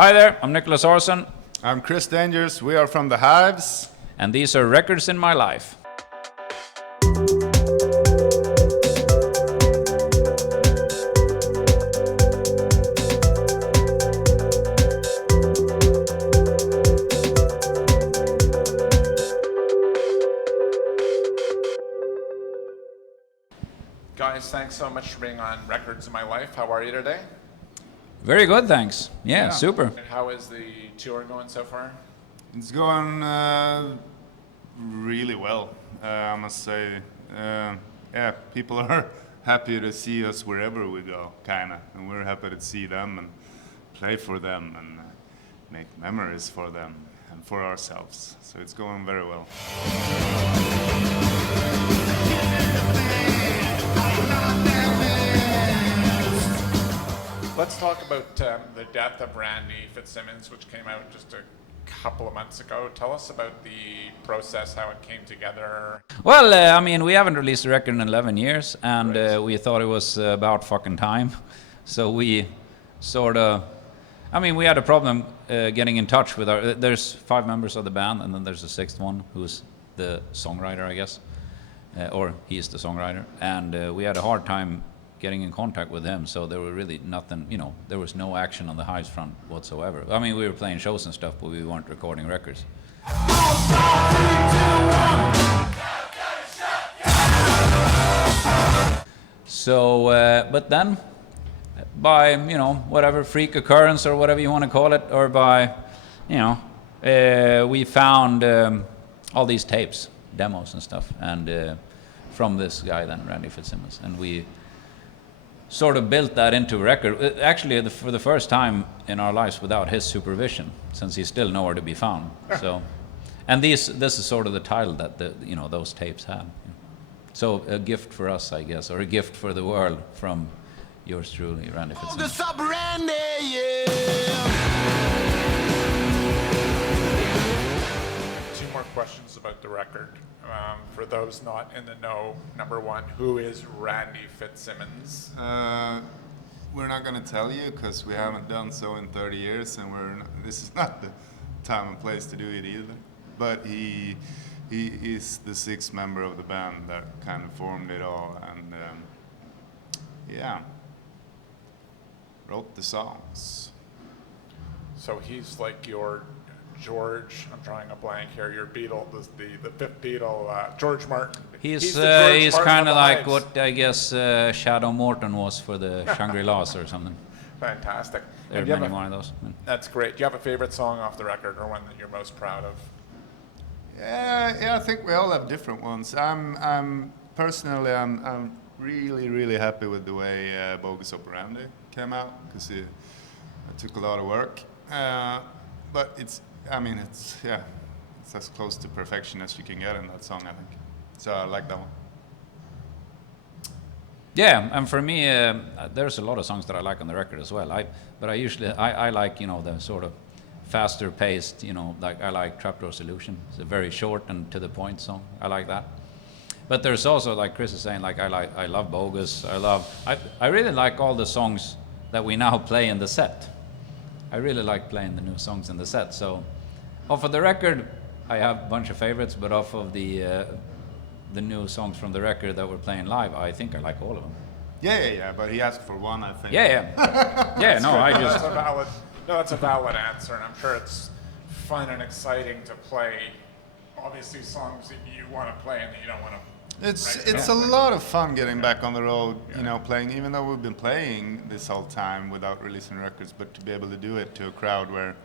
Hi there, I'm Nicholaus Arson. I'm Chris Dangers. We are from the Hives. And these are Records in My Life. Guys, thanks so much for being on Records in My Life. How are you today? Very good, thanks. Yeah, super. And how is the tour going so far? It's going really well, I must say. Yeah, people are happy to see us wherever we go, kind of. And we're happy to see them and play for them and make memories for them and for ourselves. So it's going very well. Let's talk about the death of Randy Fitzsimmons, which came out just a couple of months ago. Tell us about the process, how it came together. Well, I mean, we haven't released a record in 11 years, and we thought it was about fucking time. So we sort of, I mean, we had a problem getting in touch with our, there's 5 members of the band, and then there's a 6th one who's the songwriter, I guess, or he's the songwriter, and we had a hard time getting in contact with him, so there were really nothing, you know, there was no action on the Hives front whatsoever. I mean, we were playing shows and stuff, but we weren't recording records. So, but then, by, you know, whatever freak occurrence or whatever you want to call it, or by, you know, we found all these tapes, demos and stuff, and from this guy then, Randy Fitzsimmons, and we sort of built that into a record, actually for the first time in our lives without his supervision, since he's still nowhere to be found. So, and this is sort of the title that you know, those tapes had. So a gift for us, I guess, or a gift for the world from yours truly, Randy Fitzsimmons. What's up, Randy? Yeah. 2 more questions about the record. For those not in the know, number 1, who is Randy Fitzsimmons? We're not going to tell you because we haven't done so in 30 years, and this is not the time and place to do it either. But he is the 6th member of the band that kind of formed it all, and yeah, wrote the songs. So he's like your George, I'm drawing a blank here, your Beatle, the 5th Beatle, George Martin. He's Martin kind of like Hives. what I guess Shadow Morton was for the Shangri-Las or something. Fantastic. There are many more of those. That's great. Do you have a favorite song off the record, or one that you're most proud of? Yeah, I think we all have different ones. I'm personally really happy with the way Bogus Operandi came out, because it took a lot of work. But it's as close to perfection as you can get in that song, I think. So I like that one. Yeah, and for me, there's a lot of songs that I like on the record as well. But I usually like, you know, the sort of faster paced, you know, like I like Trapdoor Solution. It's a very short and to the point song. I like that. But there's also, like Chris is saying, like I love Bogus. I really like all the songs that we now play in the set. I really like playing the new songs in the set. So off of the record, I have a bunch of favorites, but off of the new songs from the record that we're playing live, I think I like all of them. Yeah, but he asked for one, I think. Yeah. Yeah, no, I just... That's a valid answer, and I'm sure it's fun and exciting to play, obviously, songs that you want to play and that you don't want to. It's a lot of fun getting back on the road, you know, playing, even though we've been playing this whole time without releasing records, but to be able to do it to a crowd where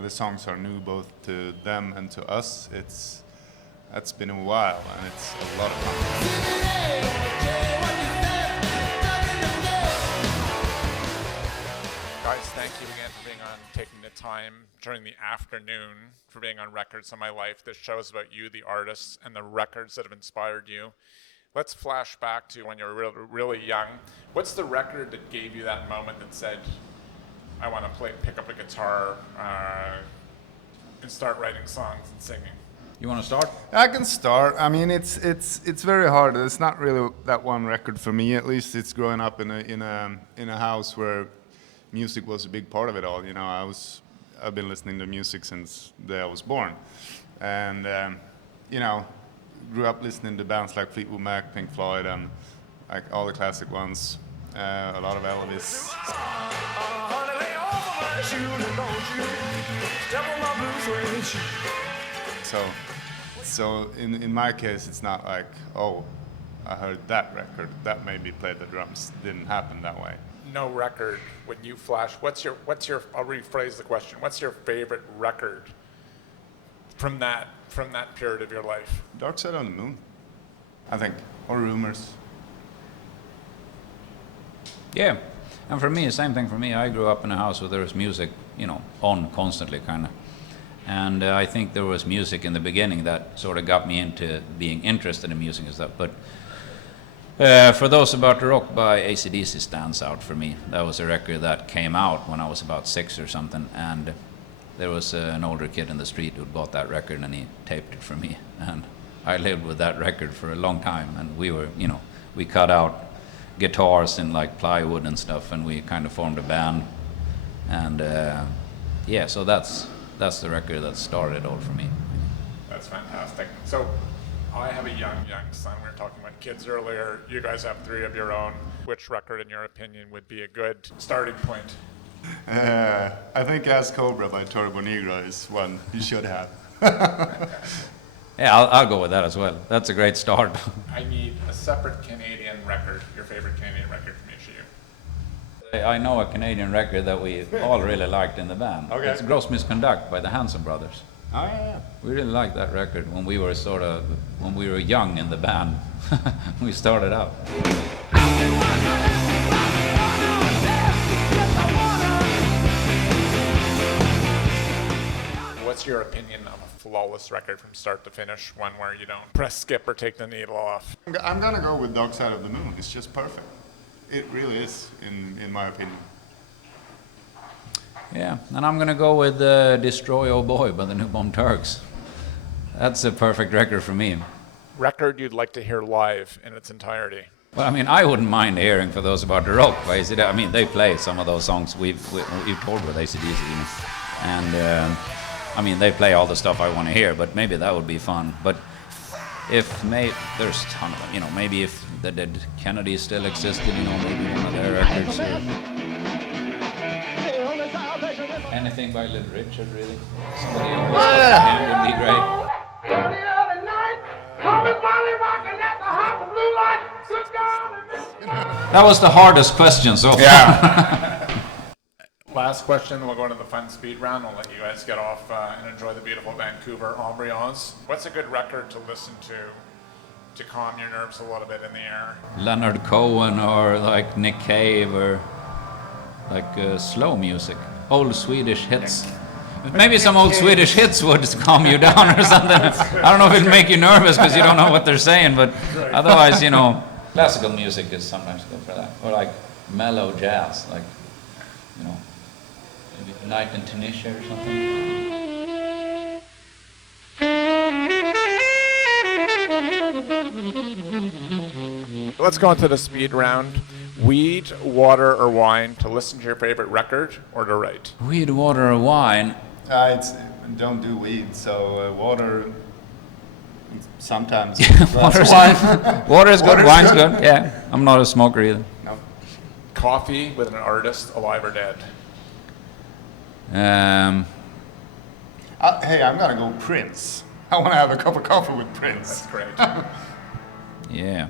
the songs are new both to them and to us, that's been a while, and it's a lot of fun. Guys, thank you again for being on, taking the time during the afternoon for being on Records in My Life. This show is about you, the artists, and the records that have inspired you. Let's flash back to when you were really young. What's the record that gave you that moment that said, I want to pick up a guitar and start writing songs and singing? You want to start? I can start. I mean, it's very hard. It's not really that one record for me. At least it's growing up in a house where music was a big part of it all. You know, I've been listening to music since the day I was born, and you know, grew up listening to bands like Fleetwood Mac, Pink Floyd, and like all the classic ones. A lot of Elvis. So in my case, it's not like, oh, I heard that record that made me play the drums. Didn't happen that way. No record. When you flash, what's your? I'll rephrase the question. What's your favorite record from that period of your life? Dark Side of the Moon, I think, or Rumours. Yeah, and for me, same thing for me. I grew up in a house where there was music, you know, on constantly, kind of. And I think there was music in the beginning that sort of got me into being interested in music and stuff. But For Those About to Rock by ACDC stands out for me. That was a record that came out when I was about 6 or something, and there was an older kid in the street who bought that record and he taped it for me. And I lived with that record for a long time, and we were, you know, we cut out guitars in like plywood and stuff, and we kind of formed a band. And yeah, so that's the record that started all for me. That's fantastic. So I have a young son. We were talking about kids earlier. You guys have 3 of your own. Which record, in your opinion, would be a good starting point? I think Ask Cobra by Turbonegro is one you should have. Yeah, I'll go with that as well. That's a great start. I need a separate Canadian record, your favorite Canadian record from each of you. I know a Canadian record that we all really liked in the band. Okay. It's Gross Misconduct by the Hanson brothers. Oh yeah. We really liked that record when we were young in the band. We started out. What's your opinion of a flawless record from start to finish, one where you don't press skip or take the needle off? I'm gonna go with Dark Side of the Moon. It's just perfect. It really is, in my opinion. Yeah, and I'm gonna go with Destroy Oh Boy by the Newborn Turks. That's a perfect record for me. Record you'd like to hear live in its entirety? Well, I mean, I wouldn't mind hearing For Those About to Rock by ACDC. I mean, they play some of those songs we've toured with ACDC, you know. And I mean, they play all the stuff I want to hear, but maybe that would be fun. But there's a ton of them, you know, maybe if the Dead Kennedy still existed, you know, maybe one of their records. Anything by Little Richard, really. Somebody else him would be great. That was the hardest question so far. Yeah. Last question, then we'll go into the fun speed round. I'll let you guys get off and enjoy the beautiful Vancouver ambiance. What's a good record to listen to calm your nerves a little bit in the air? Leonard Cohen or like Nick Cave or like slow music, old Swedish hits. Maybe some old Swedish hits would calm you down or something. I don't know if it'd make you nervous because you don't know what they're saying, but otherwise, you know, classical music is sometimes good for that. Or like mellow jazz, like, you know, maybe Night in Tunisia or something. Let's go into the speed round. Weed, water, or wine to listen to your favorite record or to write? Weed, water, or wine? Don't do weed, so water sometimes. Water's water is good, wine's good. Yeah, I'm not a smoker either. No. Coffee with an artist, alive or dead? Hey, I'm gonna go Prince. I want to have a cup of coffee with Prince. That's great. Yeah.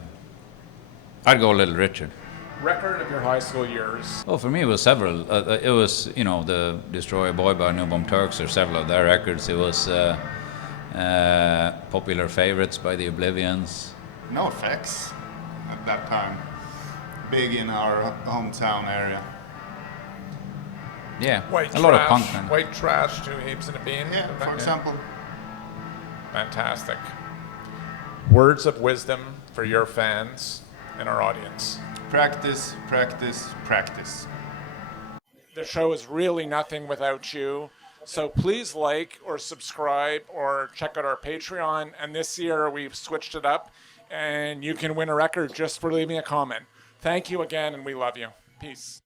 I'd go Little Richard. Record of your high school years? Well, for me, it was several. It was, you know, the Destroy a Boy by Newborn Turks, or several of their records. It was Popular Favorites by the Oblivians. NOFX at that time. Big in our hometown area. Yeah, White a lot of Trash, punk. White Trash, 2 Heebs and a Bean? Yeah, for example. Fantastic. Words of wisdom for your fans and our audience. Practice, practice, practice. The show is really nothing without you. So please like or subscribe or check out our Patreon. And this year we've switched it up and you can win a record just for leaving a comment. Thank you again and we love you. Peace.